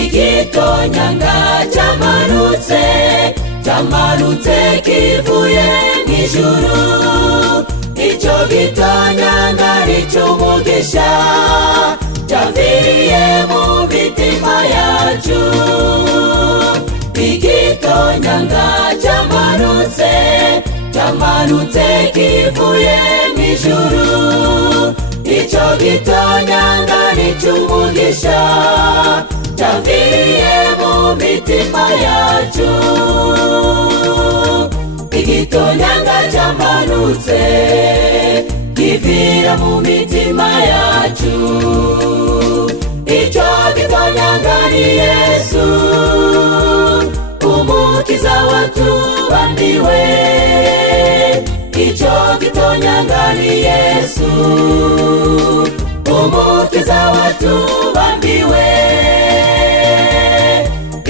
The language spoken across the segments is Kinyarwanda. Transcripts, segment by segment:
igitonyanga cyamanutse kivuye mw'ijuru. Icyo gitonyanga nic'umugisha cyaviriye mu mitima yacu. Igitonyanga cyamanutse kivuye mw'ijuru. Icyo gitonyanga nic'umugisha cyaviriye mu mitima yacu. Igitonyanga cyamanutse kivira mu mitima yacu. Icyo gitonyanga ni Yesu, umukiza watubambiwe. Icyo gitonyanga ni Yesu, umukiza watubambiwe.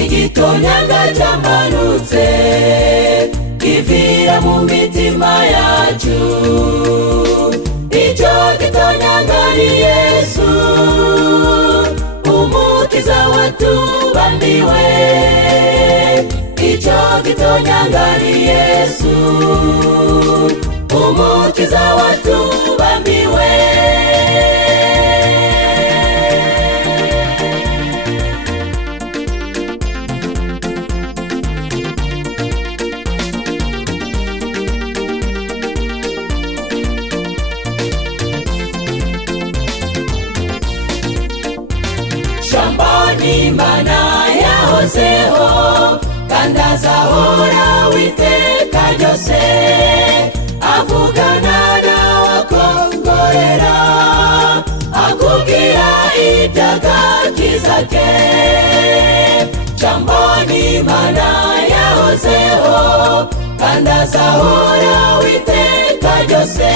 Igitonyanga cyamanutse kivira mu mitima yacu. Icyo gitonyanga ni Yesu, umukiza watubambiwe. Icyo gitonyanga ni Yesu, umukiza watubambiwe. Shambani Imana yahozeho kandi azahora witeka ryose, avugana n'abakongorera akubwira iby'agakiza ke. Shambani Imana yahozeho kandi azahora witeka ryose,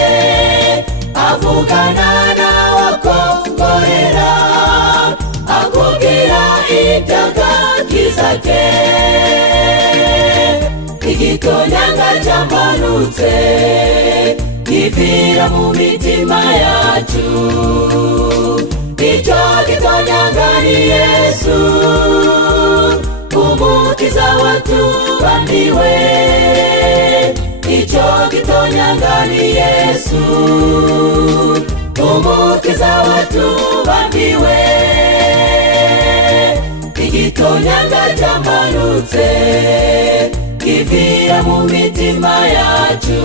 avugana n'abakongorera akubwira iby'agakiza ke. Igitonyanga cyamanutse kivira mu mitima yacu. Icyo gitonyanga ni Yesu, umukiza watubambiwe. Icyo gitonyanga ni Yesu, umukiza watubambiwe. Igitonyanga cyamanutse kivira mu mitima yacu.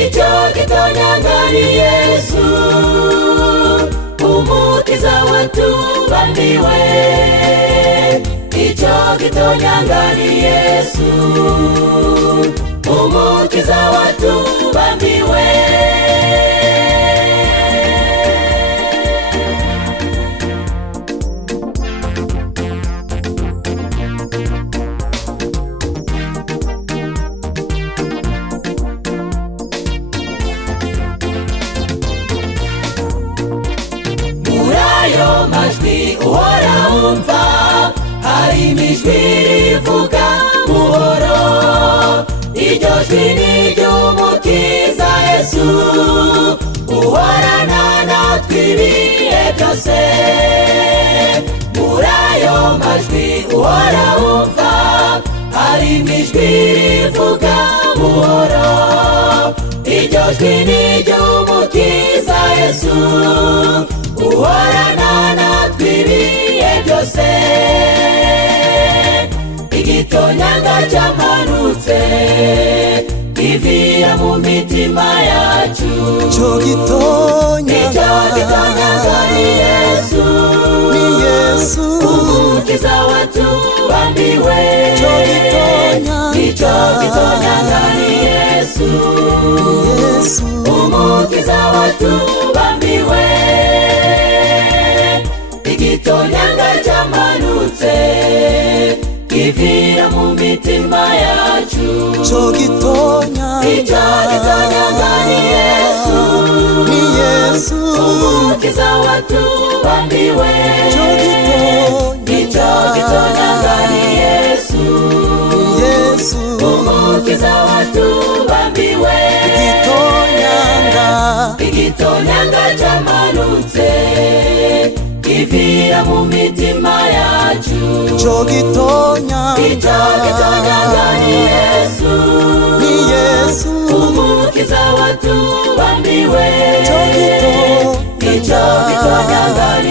Icyo gitonyanga ni Yesu, umukiza watubambiwe. Icyo gitonyanga ni Yesu, umukiza watubambiwe. Murayo majwi uhora wumva harimo ijwi rivuga buhoro. Iryo jwi ni ry'umukiza Yesu, uhorana natwe ibihe byose. Murayo majwi uhora wumva harimo ijwi rivuga buhoro. Iryo jwi ni ry'umukiza Yesu, uhorana natwe ibihe byose. Igitonyanga cyamanutse kivira mu mitima yacu. Icyo gitonyanga ni Yesu, umukiza watubambiwe. Icyo gitonyanga ni Yesu, umukiza watubambiwe. Igitonyanga cyamanutse kivira mu mitima yacu. Icyo gitonyanga ni Yesu, umukiza watubambiwe. Icyo gitonyanga ni Yesu, umukiza watubambiwe. Igitonyanga cyamanutse ivira mu mitima yacu. Ico gitonyanga ni Yesu, ni Yesu, umukiza watubambiwe. ico Ico gitonyanga ni